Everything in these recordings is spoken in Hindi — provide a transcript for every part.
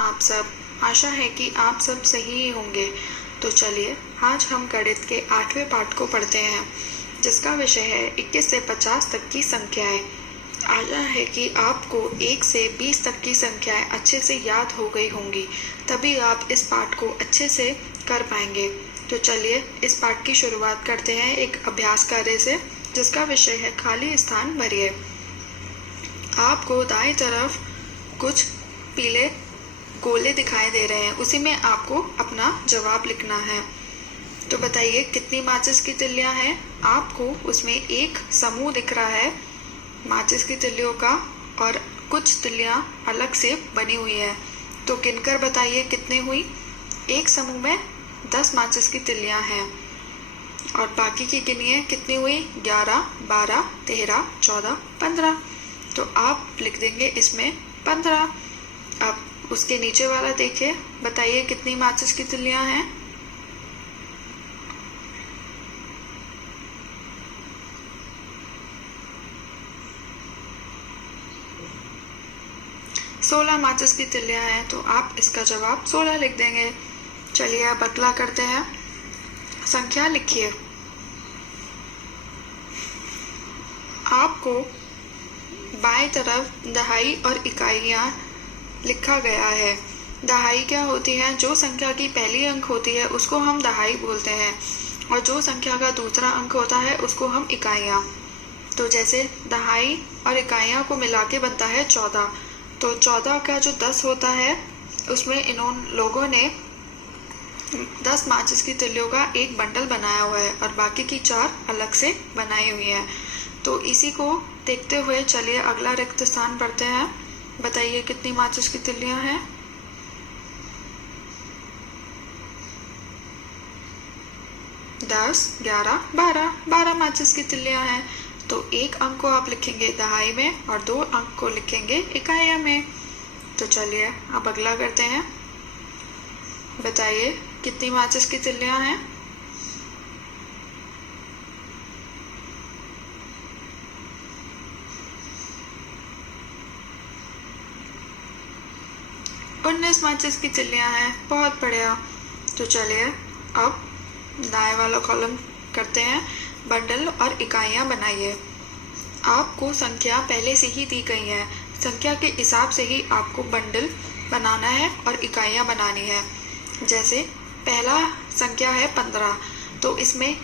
आप सब। आशा है कि आप सब सही ही होंगे। तो चलिए आज हम गणित के 8वें पाठ को पढ़ते हैं, जिसका विषय है 21 से 50 तक की संख्याएं। आशा है कि आपको 1 से 20 तक की संख्याएं अच्छे से याद हो गई होंगी, तभी आप इस पाठ को अच्छे से कर पाएंगे। तो चलिए इस पाठ की शुरुआत करते हैं एक अभ्यास कार्य से, जिसका विषय है खाली स्थान भरिए। आपको दाएं तरफ कुछ पीले गोले दिखाई दे रहे हैं, उसी में आपको अपना जवाब लिखना है। तो बताइए कितनी माचिस की तिल्लियां हैं। आपको उसमें एक समूह दिख रहा है माचिस की तिल्लियों का, और कुछ तिल्लियां अलग से बनी हुई है। तो गिनकर बताइए कितनी हुई। एक समूह में 10 माचिस की तिल्लियां हैं, और बाकी की गिनिए कितनी हुई। 11, 12, 13, 14, 15। तो आप लिख देंगे इसमें 15। अब उसके नीचे वाला देखिए, बताइए कितनी माचिस की तिल्लियां हैं। सोलह माचिस की तिल्लियां हैं, तो आप इसका जवाब 16 लिख देंगे। चलिए अब अगला करते हैं। संख्या लिखिए। आपको बाएं तरफ दहाई और इकाइयां लिखा गया है। दहाई क्या होती है। जो संख्या की पहली अंक होती है उसको हम दहाई बोलते हैं, और जो संख्या का दूसरा अंक होता है उसको हम इकाइयां। तो जैसे दहाई और इकाइयां को मिला के बनता है 14। तो 14 का जो 10 होता है उसमें इन लोगों ने 10 माचिस की तिल्लियों का एक बंडल बनाया हुआ है, और बाकी की 4 अलग से बनाई हुई है। तो इसी को देखते हुए चलिए अगला रिक्त स्थान भरते हैं। बताइए कितनी माचिस की तिल्लियां हैं। दस, 11, 12 माचिस की तिल्लियां हैं। तो एक अंक को आप लिखेंगे दहाई में और 2 अंक को लिखेंगे इकाइयां में। तो चलिए अब अगला करते हैं। बताइए कितनी माचिस की तिल्लियां हैं। 19 माचिस की तिल्लियां हैं। बहुत बढ़िया। तो चलिए अब दाएं वाला कॉलम करते हैं। बंडल और इकाइयां बनाइए। आपको संख्या पहले से ही दी गई है, संख्या के हिसाब से ही आपको बंडल बनाना है और इकाइयां बनानी है। जैसे पहला संख्या है 15, तो इसमें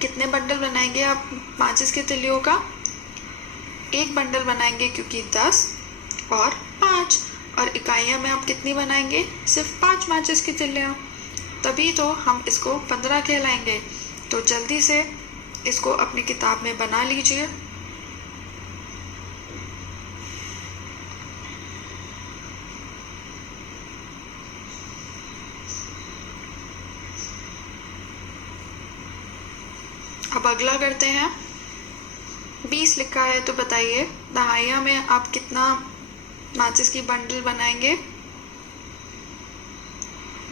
कितने बंडल बनाएंगे आप माचिस की तिल्लियों का। एक बंडल बनाएंगे क्योंकि 10 और 5, और इकाइयां में आप कितनी बनाएंगे, सिर्फ 5 माचिस की तिल्लियां। तभी तो हम इसको 15 कहलाएंगे। तो जल्दी से इसको अपनी किताब में बना लीजिए। अब अगला करते हैं। 20 लिखा है, तो बताइए दहाइयां में आप कितना माचिस की बंडल बनाएंगे।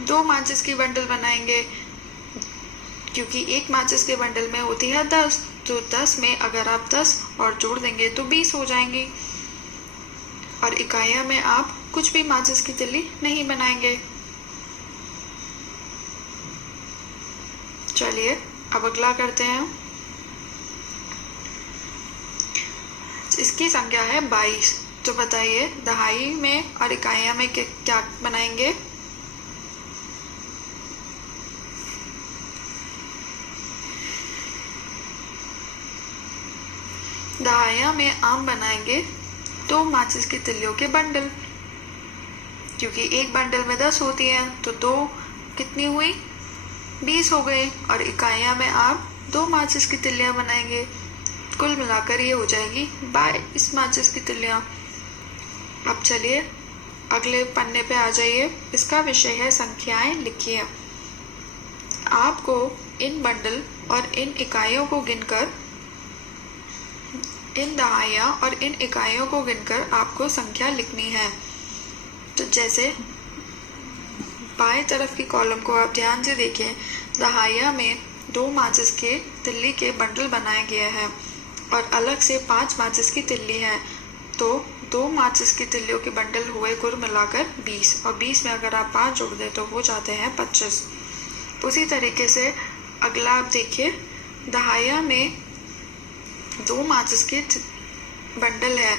2 माचिस की बंडल बनाएंगे, क्योंकि एक माचिस के बंडल में होती है 10। तो 10 में अगर आप 10 और जोड़ देंगे तो 20 हो जाएंगी। और इकाइयां में आप कुछ भी माचिस की तिल्ली नहीं बनाएंगे। चलिए अब अगला करते हैं। इसकी संख्या है 22। तो बताइए दहाई में और इकाइयां में क्या बनाएंगे। दहाइयां में आम बनाएंगे 2 माचिस की तिल्लियों के बंडल, क्योंकि एक बंडल में 10 होती हैं। तो 2 कितनी हुई, 20 हो गए। और इकाइयां में आप 2 माचिस की तिल्लियां बनाएंगे, कुल मिलाकर ये हो जाएगी 22 माचिस की तिल्लियां। अब चलिए अगले पन्ने पे आ जाइए। इसका विषय है संख्याएं लिखिए। आपको इन बंडल और इन इकाइयों को गिनकर, इन दहाइयां और इन इकाइयों को गिनकर आपको संख्या लिखनी है। तो जैसे बाएं तरफ की कॉलम को आप ध्यान से देखें। दहाइयां में 2 माचिस के तिल्ली के बंडल बनाए गए हैं, और अलग से 5 माचिस की तिल्ली है। तो 2 माचिस की तिल्लियों के बंडल हुए कुल मिलाकर 20 और 20 में अगर आप 5 जोड़ दें तो हो जाते हैं 25। उसी तरीके से अगला आप देखिए, दहाइया में 2 माचिस के बंडल है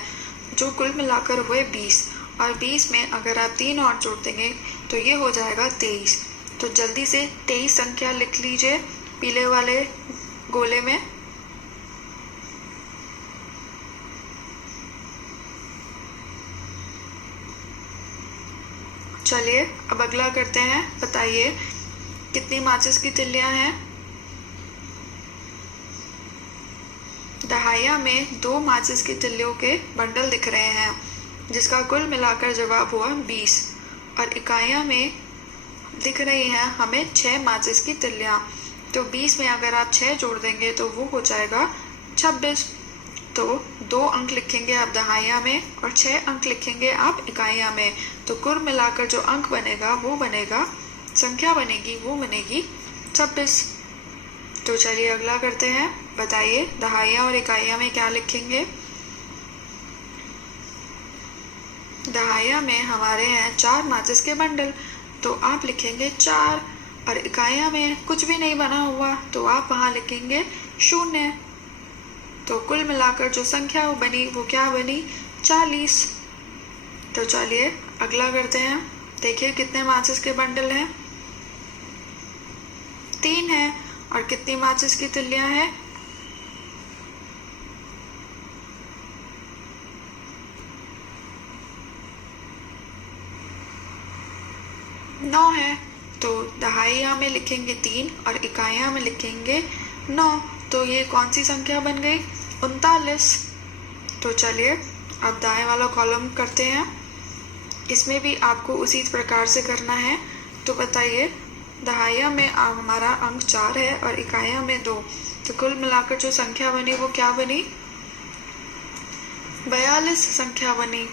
जो कुल मिलाकर हुए 20 और 20 में अगर आप 3 और जोड़ देंगे तो ये हो जाएगा 23। तो जल्दी से 23 संख्या लिख लीजिए पीले वाले गोले में। चलिए अब अगला करते हैं। बताइए कितनी माचिस की तिल्लियां हैं। दहाइया में 2 माचिस की तिल्लियों के बंडल दिख रहे हैं जिसका कुल मिलाकर जवाब हुआ 20 और इकाइयां में दिख रही हैं हमें 6 माचिस की तिल्लियां। तो 20 में अगर आप 6 जोड़ देंगे तो वो हो जाएगा 26। तो 2 अंक लिखेंगे आप दहाइया में और 6 अंक लिखेंगे आप इकाइयां में। तो कुल मिलाकर जो अंक बनेगा वो बनेगा, संख्या बनेगी वो बनेगी 26। तो चलिए अगला करते हैं। बताइए दहाइया और इकाइयां में क्या लिखेंगे। दहाइया में हमारे हैं 4 माचिस के बंडल तो आप लिखेंगे 4 और इकाइयां में कुछ भी नहीं बना हुआ तो आप वहां लिखेंगे 0। तो कुल मिलाकर जो संख्या बनी वो क्या बनी, 40। तो चलिए अगला करते हैं। देखिए कितने माचिस के बंडल हैं, 3 हैं और कितनी माचिस की तिल्लियां हैं, 9 है। तो दहाइया में लिखेंगे 3 और इकाइयां में लिखेंगे 9। तो ये कौन सी संख्या बन गई, 39। तो चलिए अब दाएं वाला कॉलम करते हैं। इसमें भी आपको उसी प्रकार से करना है। तो बताइए दहाइया में हमारा अंक 4 है और इकाइयां में 2। तो कुल मिलाकर जो संख्या बनी वो क्या बनी, 42 संख्या बनी।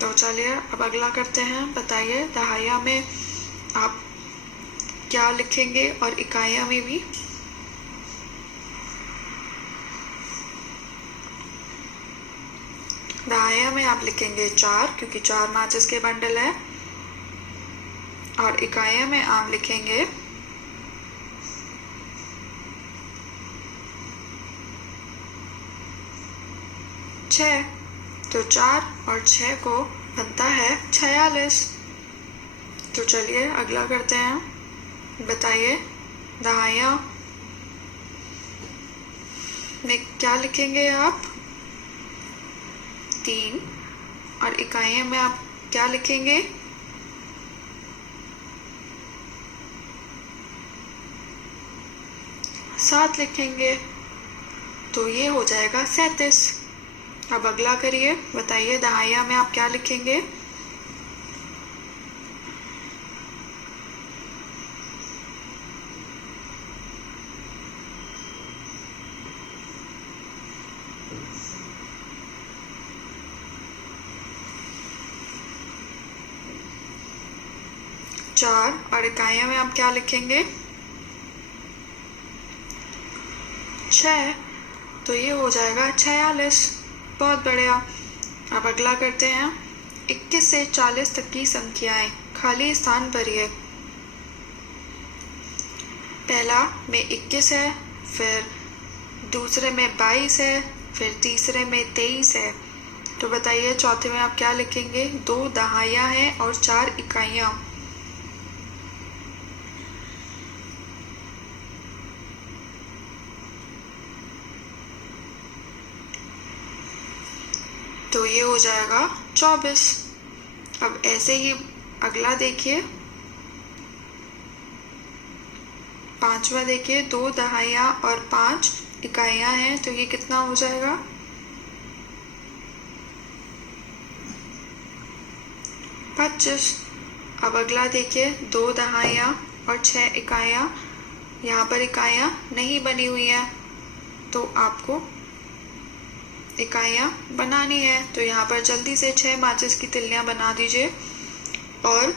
तो चलिए अब अगला करते हैं। बताइए दहाइया में आप क्या लिखेंगे और इकाइयां में भी। दहाइया में आप लिखेंगे 4 क्योंकि 4 माचिस के बंडल है और इकाइयां में आप लिखेंगे 6। तो 4 और 6 को बनता है 46। तो चलिए अगला करते हैं। बताइए दहाइया में क्या लिखेंगे आप, 3 और इकाइयां में आप क्या लिखेंगे, 7 लिखेंगे। तो ये हो जाएगा 37। अब अगला करिए। बताइए दहाइया में आप क्या लिखेंगे, 4 और इकाइयां में आप क्या लिखेंगे, 6। तो ये हो जाएगा 46। बहुत बढ़िया। अब अगला करते हैं। 21 से 40 तक की संख्याएं, खाली स्थान भरिए। पहला में 21 है, फिर दूसरे में 22 है, फिर तीसरे में 23 है। तो बताइए चौथे में आप क्या लिखेंगे, 2 दहाइयां हैं और 4 इकाइयां। तो ये हो जाएगा 24। अब ऐसे ही अगला देखिए। 5वां देखिए, 2 दहाइयां और 5 इकाइयां हैं। तो ये कितना हो जाएगा, 25। अब अगला देखिए, 2 दहाइयां और 6 इकाइयां। यहाँ पर इकाइयां नहीं बनी हुई हैं तो आपको इकाइयां बनानी है। तो यहाँ पर जल्दी से 6 माचिस की तिल्लियां बना दीजिए और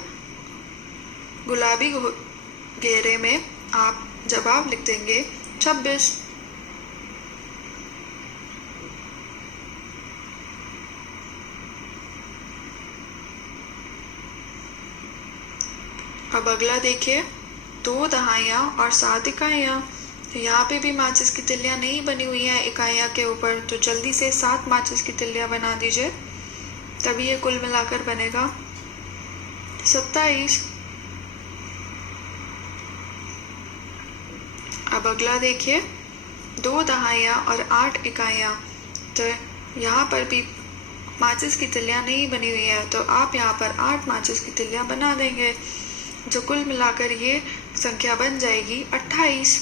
गुलाबी घेरे में आप जवाब लिख देंगे 26। अब अगला देखिए, 2 दहाइयाँ और 7 इकाइयाँ। तो यहाँ पे भी माचिस की तिल्लियाँ नहीं बनी हुई हैं इकाइयाँ के ऊपर, तो जल्दी से 7 माचिस की तिल्लियाँ बना दीजिए, तभी ये कुल मिलाकर बनेगा 27। अब अगला देखिए, 2 दहाइयाँ और 8 इकाइयाँ। तो यहाँ पर भी माचिस की तिल्लियाँ नहीं बनी हुई है, तो आप यहाँ पर 8 माचिस की तिल्लियाँ बना देंगे, जो कुल मिलाकर ये संख्या बन जाएगी 28।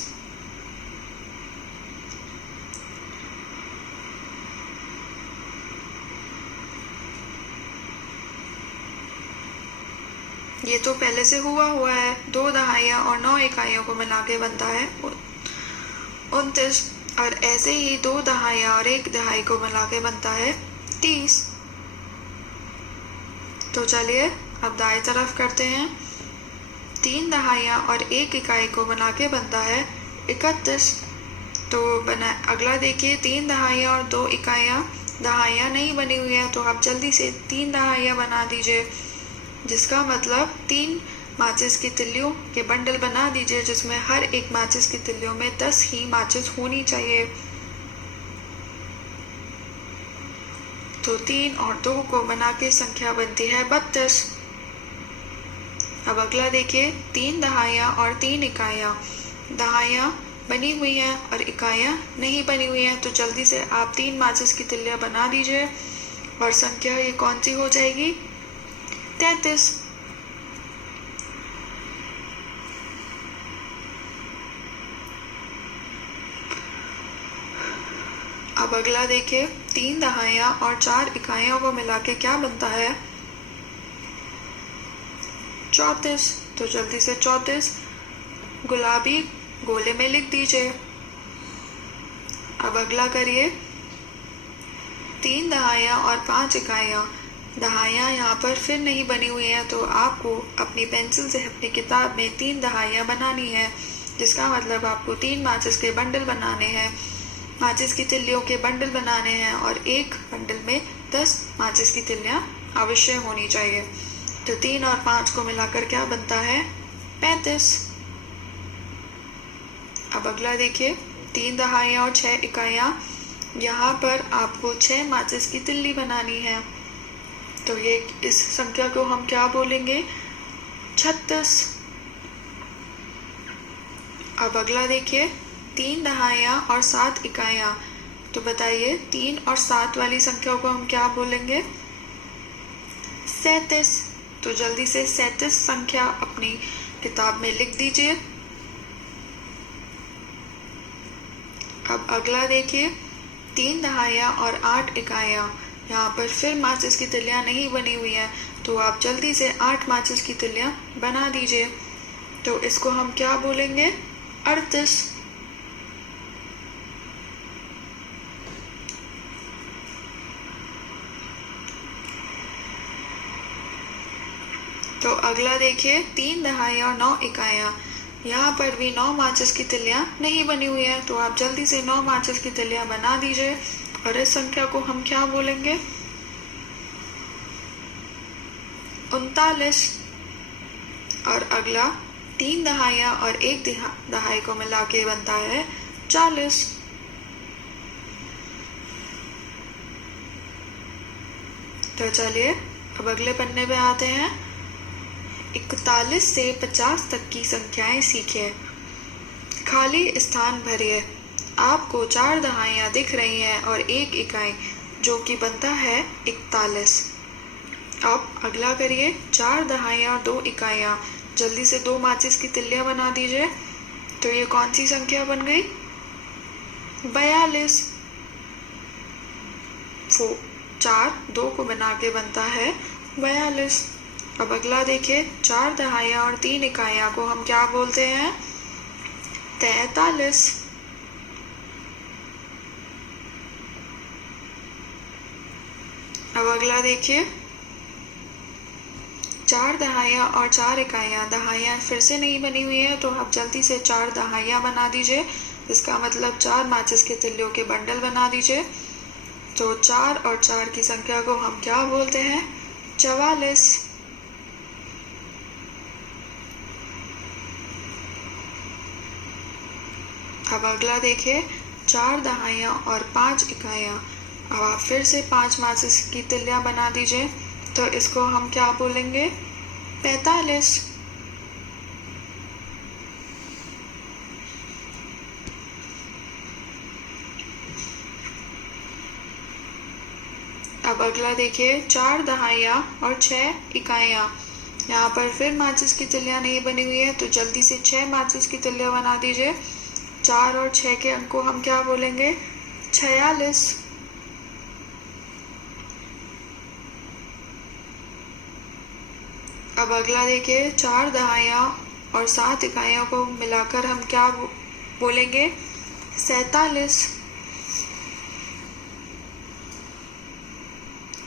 ये तो पहले से हुआ है। 2 दहाइयाँ और 9 इकाइयों को मिला के बनता है 29, और ऐसे ही 2 दहाइयाँ और 1 दहाई को मिला के बनता है 30। तो चलिए अब दाएं तरफ करते हैं। 3 दहाइयाँ और 1 इकाई को बना के बनता है 31। तो अगला देखिए, 3 दहाइयाँ और 2 इकाइयाँ। दहाइयाँ नहीं बनी हुई है, तो आप जल्दी से 3 दहाइयाँ बना दीजिए, जिसका मतलब 3 माचिस की तिल्लियों के बंडल बना दीजिए, जिसमें हर एक माचिस की तिल्लियों में 10 ही माचिस होनी चाहिए। तो 3 और 2 को बना के संख्या बनती है 32। अब अगला देखिए, 3 दहाइयाँ और 3 इकाइयाँ। दहाइयाँ बनी हुई हैं और इकाइयाँ नहीं बनी हुई हैं, तो जल्दी से आप 3 माचिस की तिल्लियाँ बना दीजिए, और संख्या ये कौन सी हो जाएगी? 33। अब अगला देखिए, 3 दहाइयाँ और 4 इकाइयों को मिला के क्या बनता है? 34। तो जल्दी से 34 गुलाबी गोले में लिख दीजिए। अब अगला करिए, 3 दहाइयाँ और 5 इकाइयाँ। दहाइयाँ यहाँ पर फिर नहीं बनी हुई हैं, तो आपको अपनी पेंसिल से अपनी किताब में 3 दहाइयाँ बनानी है, जिसका मतलब आपको 3 माचिस के बंडल बनाने हैं, माचिस की तिल्लियों के बंडल बनाने हैं, और एक बंडल में 10 माचिस की तिल्लियाँ अवश्य होनी चाहिए। तो 3 और 5 को मिलाकर क्या बनता है? 35। अब अगला देखिए, 3 दहाइयाँ और 6 इकाइयाँ। यहाँ पर आपको 6 माचिस की तिल्ली बनानी है, तो ये इस संख्या को हम क्या बोलेंगे? 36। अब अगला देखिए, 3 दहाइयाँ और 7 इकाइयाँ। तो बताइए, 3 और 7 वाली संख्या को हम क्या बोलेंगे? 37। तो जल्दी से 37 संख्या अपनी किताब में लिख दीजिए। अब अगला देखिए, 3 दहाइयाँ और 8 इकाइयाँ। यहाँ पर फिर माचिस की तिल्लियाँ नहीं बनी हुई हैं, तो आप जल्दी से 8 माचिस की तिल्लियाँ बना दीजिए। तो इसको हम क्या बोलेंगे? 38। तो अगला देखिए, 3 दहाइयाँ और 9 इकाइयाँ। यहाँ पर भी 9 माचिस की तिल्लियाँ नहीं बनी हुई है, तो आप जल्दी से 9 माचिस की तिल्लियाँ बना दीजिए, और इस संख्या को हम क्या बोलेंगे? 39। और अगला 3 दहाइयाँ और 1 दहाई को मिला के बनता है 40। तो चलिए अब अगले पन्ने पे आते हैं। 41 से 50 तक की संख्याएं सीखिए। खाली स्थान भरिए। आपको 4 दहाइयाँ दिख रही हैं और 1 इकाई, जो कि बनता है 41। अब अगला करिए, 4 दहाइयाँ और 2 इकाइयाँ। जल्दी से 2 माचिस की तिल्लियाँ बना दीजिए। तो ये कौन सी संख्या बन गई? 42। 4 2 को बना के बनता है 42। अब अगला देखिए, 4 दहाइयाँ और 3 इकाइयाँ को हम क्या बोलते हैं? 43। अब अगला देखिए, 4 दहाइयाँ और 4 इकाइयाँ। दहाइयाँ फिर से नहीं बनी हुई है, तो आप जल्दी से 4 दहाइयाँ बना दीजिए। इसका मतलब 4 माचिस के तिल्लियों के बंडल बना दीजिए। तो 4 और 4 की संख्या को हम क्या बोलते हैं? 44। अब अगला देखिए, 4 दहाइयाँ और 5 इकाइयाँ। अब आप फिर से 5 माचिस की तिल्लियाँ बना दीजिए, तो इसको हम क्या बोलेंगे? 45। अब अगला देखिए, 4 दहाइयाँ और 6 इकाइयाँ। यहाँ पर फिर माचिस की तिल्लियाँ नहीं बनी हुई है, तो जल्दी से 6 माचिस की तिल्लियाँ बना दीजिए। 4 और 6 के अंक को हम क्या बोलेंगे? 46। अब अगला देखिए, 4 दहाइयाँ और 7 इकाइयों को मिलाकर हम क्या बोलेंगे? 47।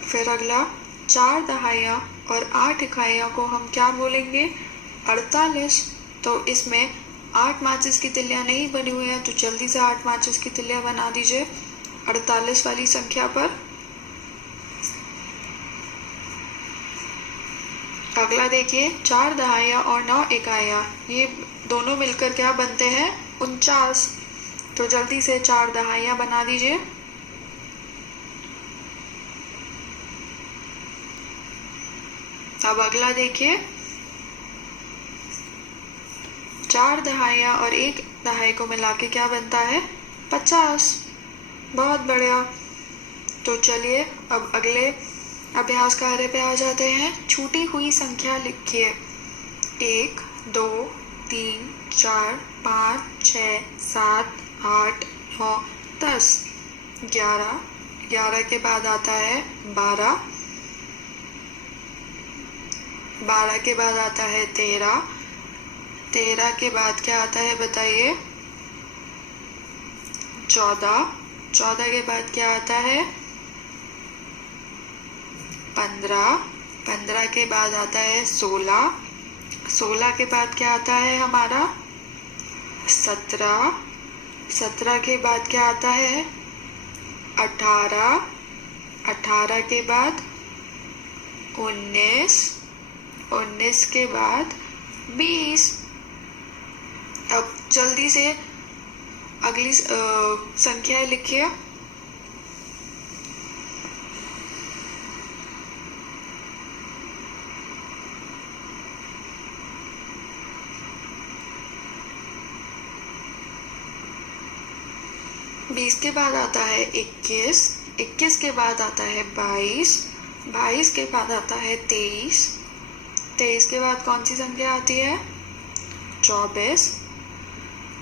फिर अगला, 4 दहाइयाँ और 8 इकाइयों को हम क्या बोलेंगे? 48। तो इसमें 8 माचिस की तिल्लियाँ नहीं बनी हुई हैं, तो जल्दी से 8 माचिस की तिल्लियाँ बना दीजिए 48 वाली संख्या पर। अगला देखिए, 4 दहाइयाँ और 9 इकाइयाँ, ये दोनों मिलकर क्या बनते हैं? 49। तो जल्दी से 4 दहाइयाँ बना दीजिए। अब अगला देखिए, 4 दहाइयाँ और 1 दहाई को मिला के क्या बनता है? 50। बहुत बढ़िया। तो चलिए अब अगले अभ्यास कार्य पे आ जाते हैं। छूटी हुई संख्या लिखिए। 1, 2, 3, 4, 5, 6, 7, 8, 9, 10, 11। 11 के बाद आता है 12। 12 के बाद आता है 13। 13 के बाद क्या आता है बताइए? 14। 14 के बाद क्या आता है? 15। 15 के बाद आता है 16। 16 के बाद क्या आता है हमारा? 17। 17 के बाद क्या आता है? 18। 18 के बाद 19। 19 के बाद 20। अब जल्दी से अगली संख्याएं लिखिए। बीस के बाद आता है 21। 21 के बाद आता है 22। 22 के बाद आता है 23। 23 के बाद कौन सी संख्या आती है? 24।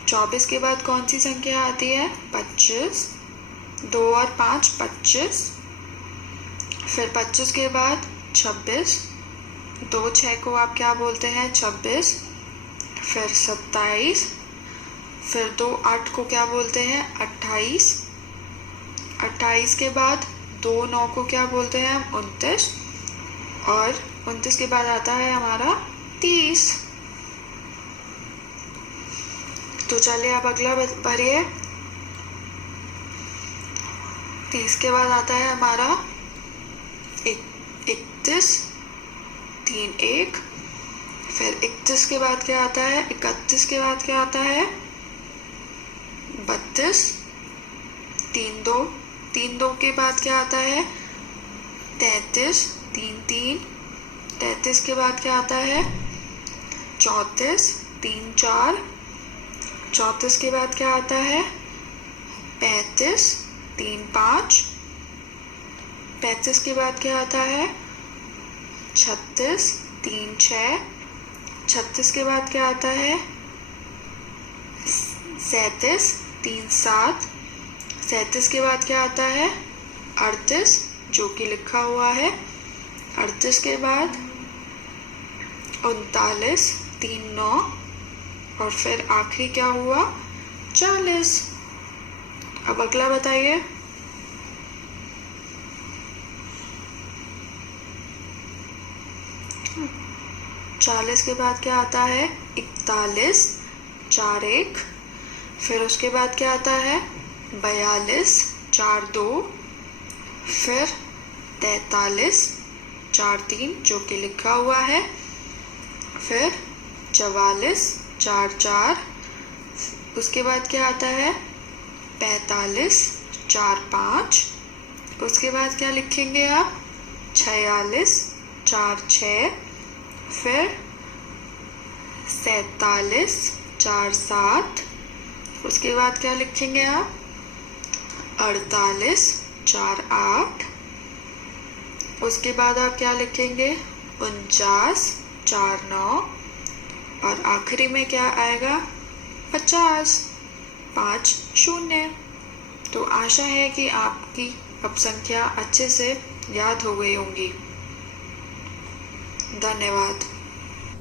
24 के बाद कौन सी संख्या आती है? 25। 2 और 5 25। फिर 25 के बाद 26। 2 6 को आप क्या बोलते हैं? 26। फिर 27। फिर 2 8 को क्या बोलते हैं? 28। 28 के बाद 2 9 को क्या बोलते हैं? 29। और 29 के बाद आता है हमारा 30। तो चलिए अब अगला भरिए। 30 के बाद आता है हमारा 31। 3 1। फिर 31 के बाद क्या आता है? 31 के बाद क्या आता है? 32। 3 2। 3 2 के बाद क्या आता है? 33। 3 3। 33 के बाद क्या आता है? 34। 3 4। 34 के बाद क्या आता है? 35। 3 5। 35 के बाद क्या आता है? 36। 3 6। 36 के बाद क्या आता है? 37। 3 7। 37 के बाद क्या आता है? 38, जो कि लिखा हुआ है। 38 के बाद 39। 3 9। और फिर आखिरी क्या हुआ? 40। अब अगला बताइए। चालीस के बाद क्या आता है? 41। 4 1। फिर उसके बाद क्या आता है? 42। 4 2। फिर 43। 4 3, जो कि लिखा हुआ है। फिर 44। 4 4। उसके बाद क्या आता है 45, 4 5। उसके बाद क्या लिखेंगे आप 46, 4 6। फिर 47, 4 7। उसके बाद क्या लिखेंगे आप 48, 4 8। उसके बाद आप क्या लिखेंगे 49, 4 9। और आखिरी में क्या आएगा 50, 5 0। तो आशा है कि आपकी अब संख्या अच्छे से याद हो गई होंगी। धन्यवाद।